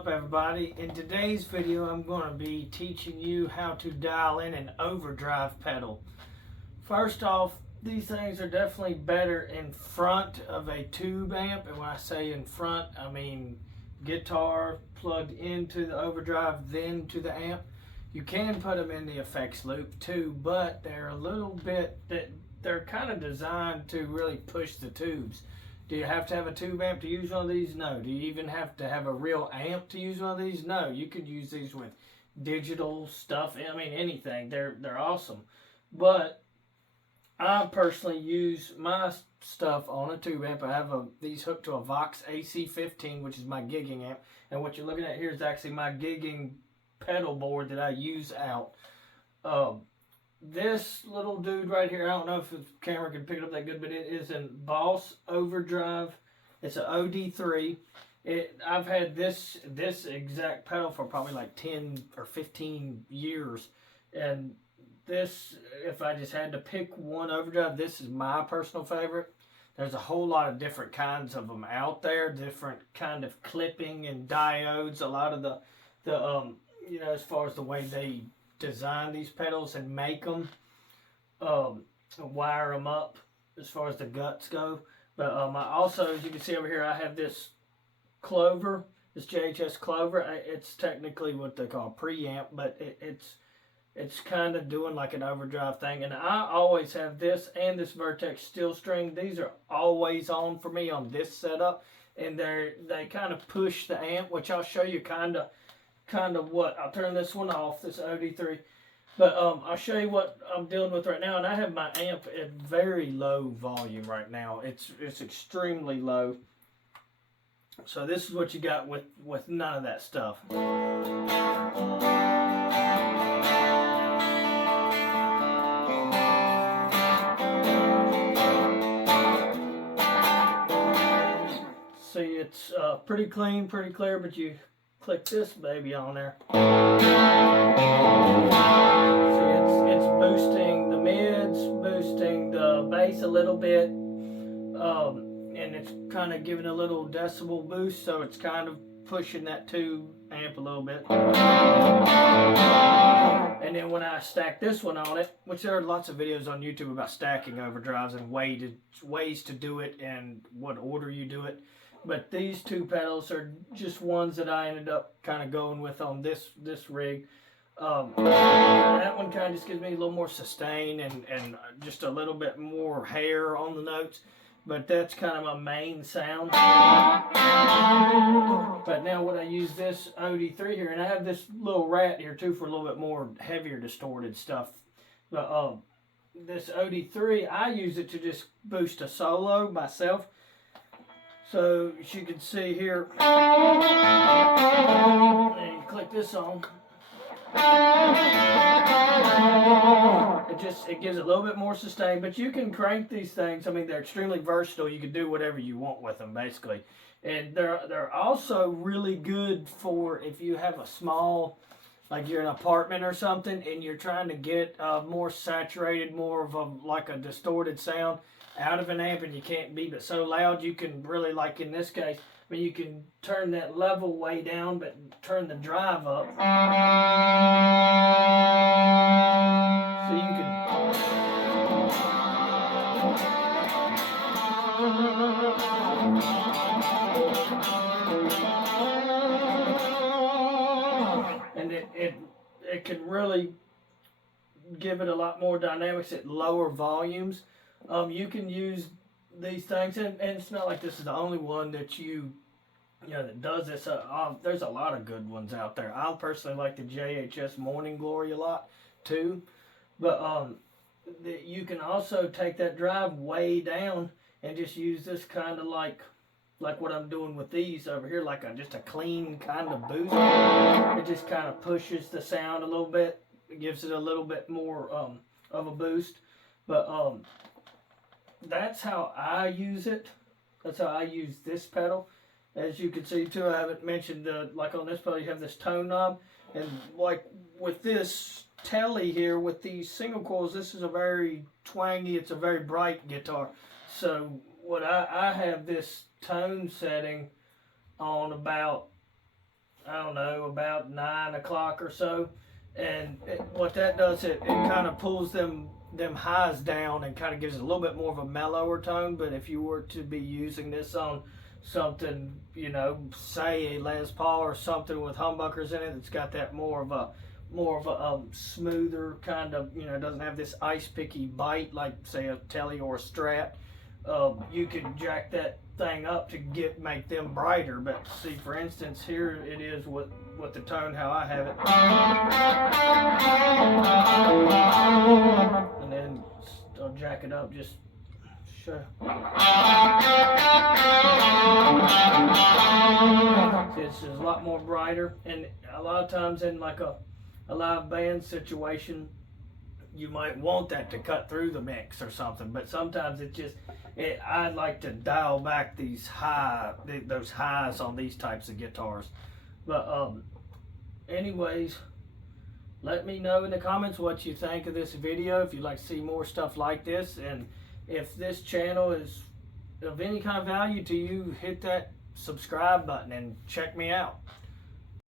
up, everybody? In today's video I'm going to be teaching you how to dial in an overdrive pedal. First off, these things are definitely better in front of a tube amp, and when I say in front I mean guitar plugged into the overdrive then to the amp. You can put them in the effects loop too, but they're a little bit, they're kind of designed to really push the tubes. Do you have to have a tube amp to use one of these? No. Do you even have to have a real amp to use one of these? No. You could use these with digital stuff. I mean, anything. They're awesome. But I personally use my stuff on a tube amp. I have these hooked to a Vox AC15, which is my gigging amp. And what you're looking at here is actually my gigging pedal board that I use out. This little dude right here, I don't know if the camera can pick it up that good, but it is a Boss Overdrive. It's an OD3. I've had this exact pedal for probably like 10 or 15 years. And this, if I just had to pick one overdrive, this is my personal favorite. There's a whole lot of different kinds of them out there, different kind of clipping and diodes. A lot of the you know, as far as the way they design these pedals and make them, wire them up as far as the guts go. But I also, as you can see over here, I have this Clover, this JHS Clover. It's technically what they call preamp, but it's kind of doing like an overdrive thing. And I always have this and this Vertex steel string. These are always on for me on this setup, and they kind of push the amp, which I'll show you kind of what. I'll turn this one off, this OD3, but I'll show you what I'm dealing with right now. And I have my amp at very low volume right now. It's extremely low. So this is what you got with none of that stuff. See, it's pretty clean, pretty clear, but you click this baby on there. See, it's boosting the mids, boosting the bass a little bit, and it's kind of giving a little decibel boost, so it's kind of pushing that tube amp a little bit. And then when I stack this one on it, which there are lots of videos on YouTube about stacking overdrives and ways to do it and what order you do it. But these two pedals are just ones that I ended up kind of going with on this rig. That one kind of just gives me a little more sustain and just a little bit more hair on the notes. But that's kind of my main sound. But now when I use this OD3 here, and I have this little rat here too for a little bit more heavier distorted stuff. But this OD3, I use it to just boost a solo myself. So as you can see here, and you click this on, it gives a little bit more sustain, but you can crank these things. I mean, they're extremely versatile. You can do whatever you want with them, basically. And they're also really good for if you have a small, like you're in an apartment or something, and you're trying to get more saturated, more of like a distorted sound out of an amp, and you can't be but so loud. You can really, like in this case, I mean, you can turn that level way down but turn the drive up, so you can and it can really give it a lot more dynamics at lower volumes. You can use these things, and it's not like this is the only one that you know that does this. There's a lot of good ones out there. I personally like the JHS Morning Glory a lot too, but you can also take that drive way down and just use this kind of like what I'm doing with these over here, like just a clean kind of boost. It just kind of pushes the sound a little bit. It gives it a little bit more of a boost, but that's how I use it. That's how I use this pedal. As you can see too, I haven't mentioned like on this pedal you have this tone knob, and like with this telly here with these single coils, this is a very twangy, it's a very bright guitar. So what I have this tone setting on about I don't know, about 9 o'clock or so. And what that does, it kind of pulls them highs down and kind of gives it a little bit more of a mellower tone. But if you were to be using this on something, you know, say a Les Paul or something with humbuckers in it, it's got that more of a smoother kind of, you know, doesn't have this ice picky bite like say a Tele or a Strat. You can jack that thing up to make them brighter. But see, for instance, here it is with the tone how I have it, and then I'll jack it up just show. See, it's just a lot more brighter, and a lot of times in like a live band situation, you might want that to cut through the mix or something, but sometimes I'd like to dial back those highs on these types of guitars. But anyways, let me know in the comments what you think of this video, if you'd like to see more stuff like this, and if this channel is of any kind of value to you, hit that subscribe button and check me out.